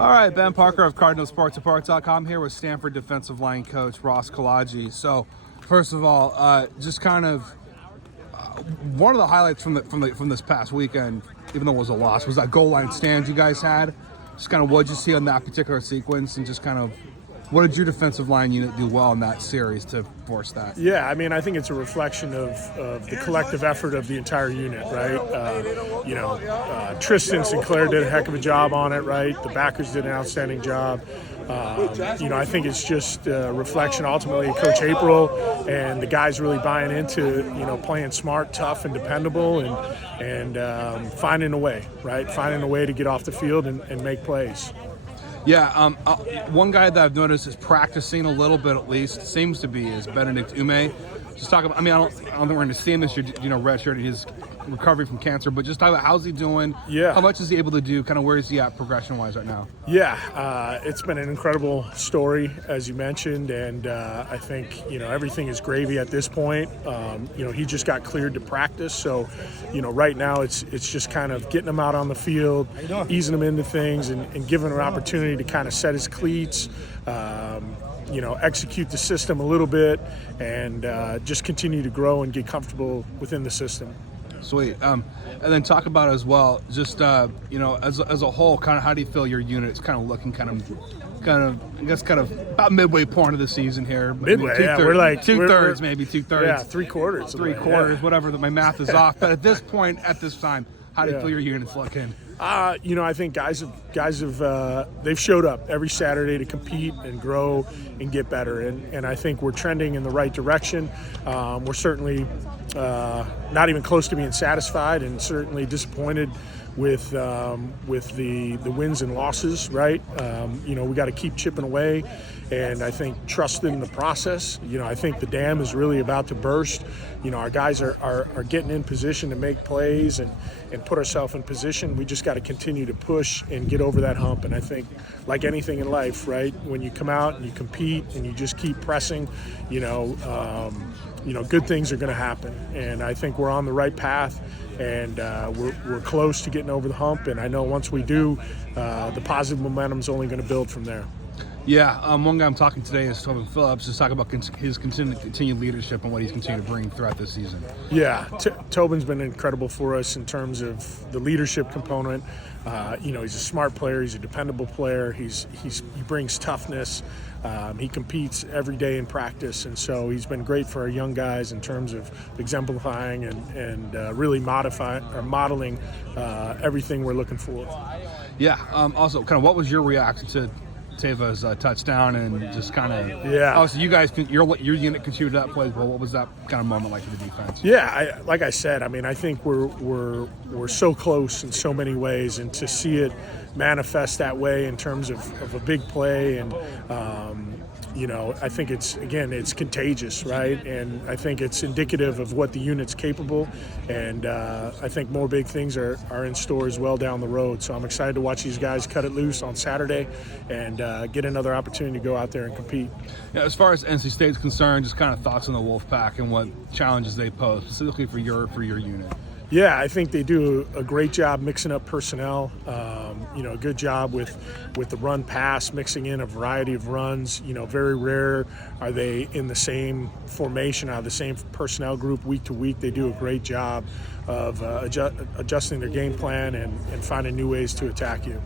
All right, Ben Parker of CardinalSportsReport.com here with Stanford defensive line coach Ross Kolodziej. So, first of all, just kind of one of the highlights from this past weekend, even though it was a loss, was that goal line stand you guys had. Just kind of what did you see on that particular sequence, and just kind of what did your defensive line unit do well in that series to force that? Yeah, I mean, I think it's a reflection of the collective effort of the entire unit, right? Tristan Sinclair did a heck of a job on it, right? The backers did an outstanding job. I think it's just a reflection ultimately of Coach April and the guys really buying into, playing smart, tough, and dependable and finding a way, right? Finding a way to get off the field and make plays. Yeah, one guy that I've noticed is practicing a little bit at least, seems to be, is Benedict Ume. Just talk about, I don't think we're going to see him this year, redshirted. He's recovering from cancer, but just talk about how's he doing? Yeah. How much is he able to do? Kind of where is he at progression-wise right now? Yeah, it's been an incredible story, as you mentioned, and I think, everything is gravy at this point. He just got cleared to practice, so, right now it's just kind of getting him out on the field, easing him into things, and giving him an opportunity to kind of set his cleats, execute the system a little bit, and just continue to grow and get comfortable within the system. Sweet. And then talk about as well, just as a whole, kind of how do you feel your unit's kind of looking, kind of about midway point of the season here. Midway, yeah, we're like two-thirds, maybe two-thirds. Yeah, three-quarters. Whatever. My math is off. But at this point, at this time, how do you feel your unit's looking? I think guys have they've showed up every Saturday to compete and grow and get better, and I think we're trending in the right direction. We're certainly not even close to being satisfied, and certainly disappointed with the wins and losses. Right, we got to keep chipping away, and I think trust in the process. I think the dam is really about to burst. Our guys are getting in position to make plays and put ourselves in position. We just got to continue to push and get over that hump. And I think, like anything in life, right, when you come out and you compete and you just keep pressing, good things are going to happen. And I think we're on the right path, and we're close to getting over the hump. And I know once we do, the positive momentum is only going to build from there. Yeah, one guy I'm talking today is Tobin Phillips. Just talk about his continued leadership and what he's continued to bring throughout this season. Yeah, Tobin's been incredible for us in terms of the leadership component. He's a smart player. He's a dependable player. He brings toughness. He competes every day in practice, and so he's been great for our young guys in terms of exemplifying and really modeling everything we're looking for. Yeah. Also, kind of what was your reaction to Teva's touchdown, and just kind of obviously you guys, your unit contributed to that play, but what was that kind of moment like for the defense? Yeah, like I said, I think we're so close in so many ways, and to see it manifest that way in terms of a big play, and I think it's contagious, right? And I think it's indicative of what the unit's capable, and I think more big things are in store as well down the road. So I'm excited to watch these guys cut it loose on Saturday and get another opportunity to go out there and compete. Yeah, as far as NC State's concerned, just kind of thoughts on the Wolfpack and what challenges they pose, specifically for your unit. Yeah, I think they do a great job mixing up personnel. A good job with the run pass, mixing in a variety of runs. Very rare are they in the same formation, out of the same personnel group week to week. They do a great job of adjusting their game plan and finding new ways to attack you.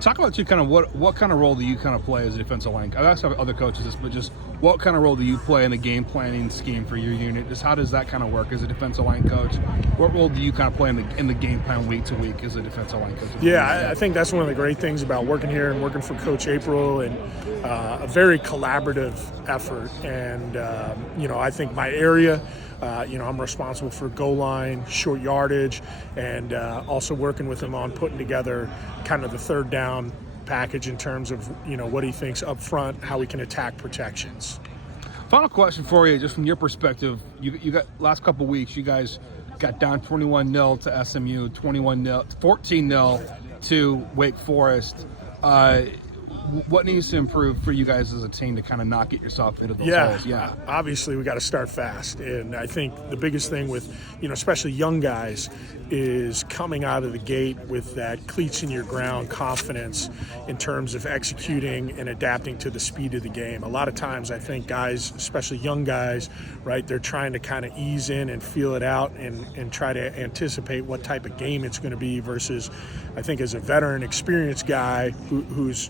Talk about you, kind of what kind of role do you kind of play as a defensive line? I've asked other coaches this, but just what kind of role do you play in the game planning scheme for your unit? Just how does that kind of work as a defensive line coach? What role do you kind of play in the game plan week to week as a defensive line coach? Yeah, I think that's one of the great things about working here and working for Coach April, and a very collaborative effort. And I think my area. I'm responsible for goal line, short yardage, and also working with him on putting together kind of the third down package in terms of, what he thinks up front, how we can attack protections. Final question for you, just from your perspective. You got last couple of weeks, you guys got down 21-0 to SMU, 14-0 to Wake Forest. what needs to improve for you guys as a team to kind of not get yourself into those Yeah, holes? Yeah, obviously we got to start fast, and I think the biggest thing with, especially young guys, is coming out of the gate with that cleats in your ground confidence in terms of executing and adapting to the speed of the game. A lot of times I think guys, especially young guys, right, they're trying to kind of ease in and feel it out and try to anticipate what type of game it's going to be, versus I think as a veteran, experienced guy who's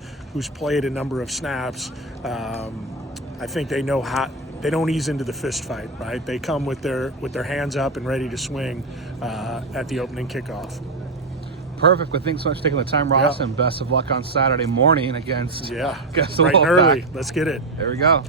played a number of snaps, I think they know how. They don't ease into the fist fight, right? They come with their hands up and ready to swing at the opening kickoff. perfect. Well, thanks so much for taking the time, Ross, Yeah. and best of luck on Saturday morning against Yeah, the bright and Wolfpack. early. Let's get it. There we go.